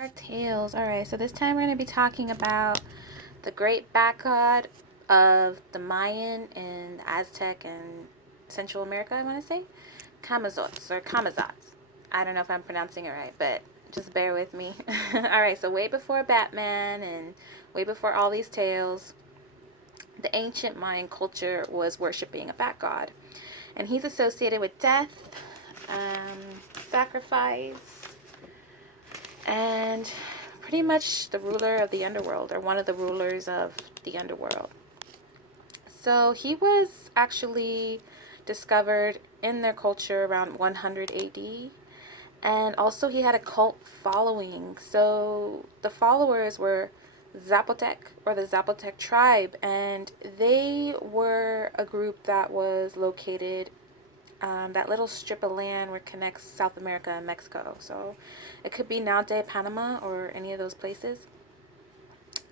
Our tales. Alright, so this time we're going to be talking about the great bat god of the Mayan and Aztec and Central America, I want to say. Kamazots or Kamazats. I don't know if I'm pronouncing it right, but just bear with me. Alright, so way before Batman and way before all these tales, the ancient Mayan culture was worshipping a bat god. And he's associated with death, sacrifice, and pretty much the ruler of the underworld, or one of the rulers of the underworld. So he was actually discovered in their culture around 100 AD, and also he had a cult following. So the followers were Zapotec, or the Zapotec tribe, and they were a group that was located that little strip of land where it connects South America and Mexico. So it could be nowadays Panama or any of those places.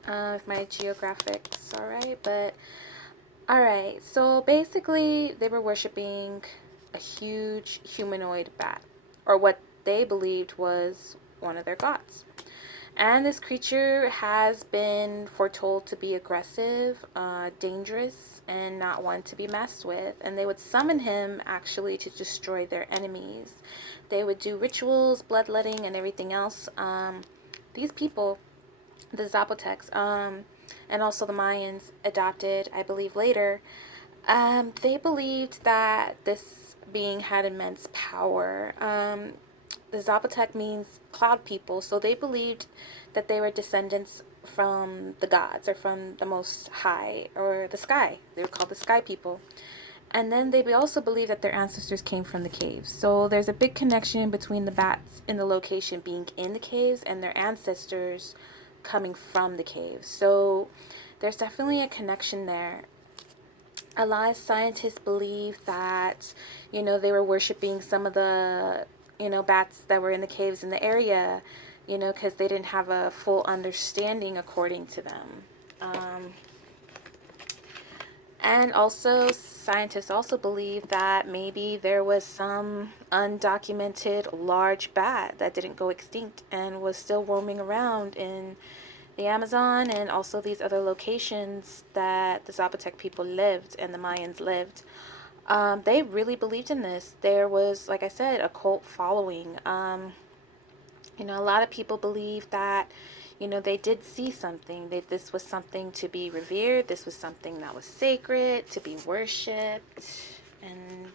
If my geographics all right, but all right. So basically, they were worshiping a huge humanoid bat, or what they believed was one of their gods. And this creature has been foretold to be aggressive, dangerous, and not one to be messed with. And they would summon him actually to destroy their enemies. They would do rituals, bloodletting, and everything else. These people, the Zapotecs, and also the Mayans, adopted, I believe, later. They believed that this being had immense power. The Zapotec means cloud people, so they believed that they were descendants from the gods, or from the Most High, or the sky. They were called the sky people. And then they also believe that their ancestors came from the caves. So there's a big connection between the bats in the location being in the caves and their ancestors coming from the caves. So there's definitely a connection there. A lot of scientists believe that, they were worshiping some of the, bats that were in the caves in the area, because they didn't have a full understanding according to them. And also, scientists also believe that maybe there was some undocumented large bat that didn't go extinct and was still roaming around in the Amazon and also these other locations that the Zapotec people lived and the Mayans lived. They really believed in this. There was, like I said, a cult following. A lot of people believe that, they did see something. That this was something to be revered. This was something that was sacred, to be worshipped. And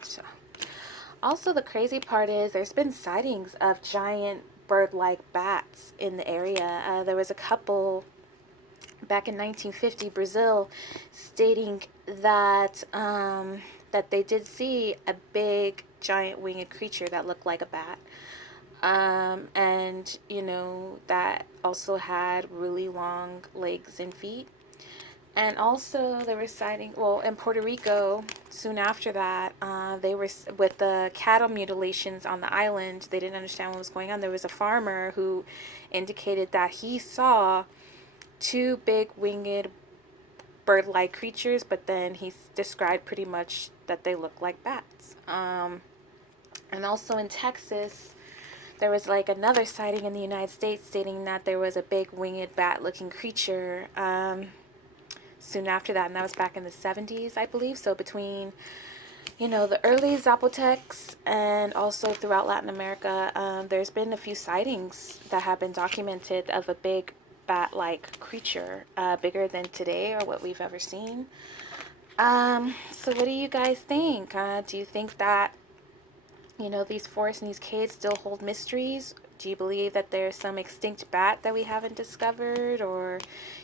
also the crazy part is there's been sightings of giant bird-like bats in the area. There was a couple back in 1950, Brazil, stating that that they did see a big giant winged creature that looked like a bat. And that also had really long legs and feet. And also they were sighting, well, in Puerto Rico, soon after that, they were, with the cattle mutilations on the island, they didn't understand what was going on. There was a farmer who indicated that he saw two big winged bird-like creatures, but then he described pretty much that they look like bats. And also in Texas, there was like another sighting in the United States stating that there was a big winged bat-looking creature soon after that, and that was back in the 70s, I believe. So between, the early Zapotecs and also throughout Latin America, there's been a few sightings that have been documented of a big bat-like creature, bigger than today or what we've ever seen. So what do you guys think? Do you think that, these forests and these caves still hold mysteries? Do you believe that there's some extinct bat that we haven't discovered? Or,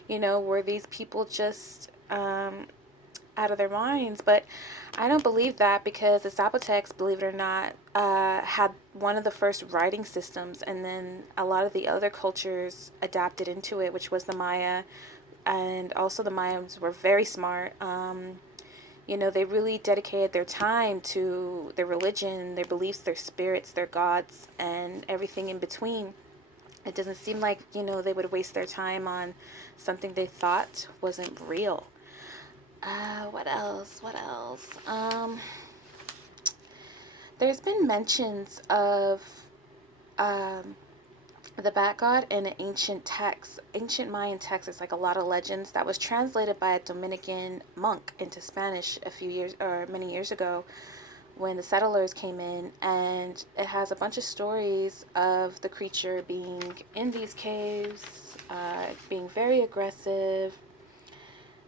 were these people just out of their minds? But I don't believe that, because the Zapotecs, believe it or not, had one of the first writing systems, and then a lot of the other cultures adapted into it, which was the Maya. And also the Mayans were very smart. They really dedicated their time to their religion, their beliefs, their spirits, their gods, and everything in between. It doesn't seem like, they would waste their time on something they thought wasn't real. What else? What else? There's been mentions of The bat god in an ancient text, ancient Mayan text, is like a lot of legends that was translated by a Dominican monk into Spanish a few years or many years ago when the settlers came in, and it has a bunch of stories of the creature being in these caves, being very aggressive.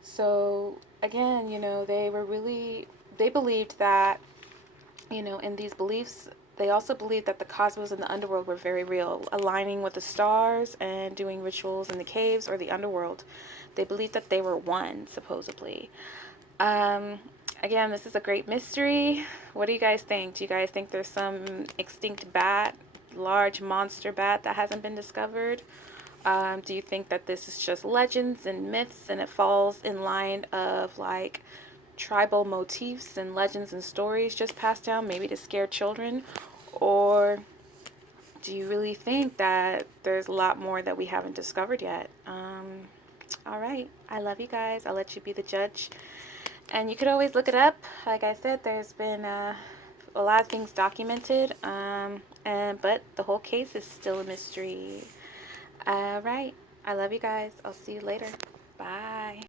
So again, they believed that, in these beliefs, they also believed that the cosmos and the underworld were very real, aligning with the stars and doing rituals in the caves or the underworld. They believed that they were one, supposedly. Um, Again, this is a great mystery. What do you guys think? Do you guys think there's some extinct bat, large monster bat that hasn't been discovered? Do you think that this is just legends and myths and it falls in line of like tribal motifs and legends and stories just passed down, maybe to scare children? Or do you really think that there's a lot more that we haven't discovered yet? All right. I love you guys. I'll let you be the judge. And you could always look it up. Like I said, there's been a lot of things documented, but the whole case is still a mystery. All right. I love you guys. I'll see you later. Bye.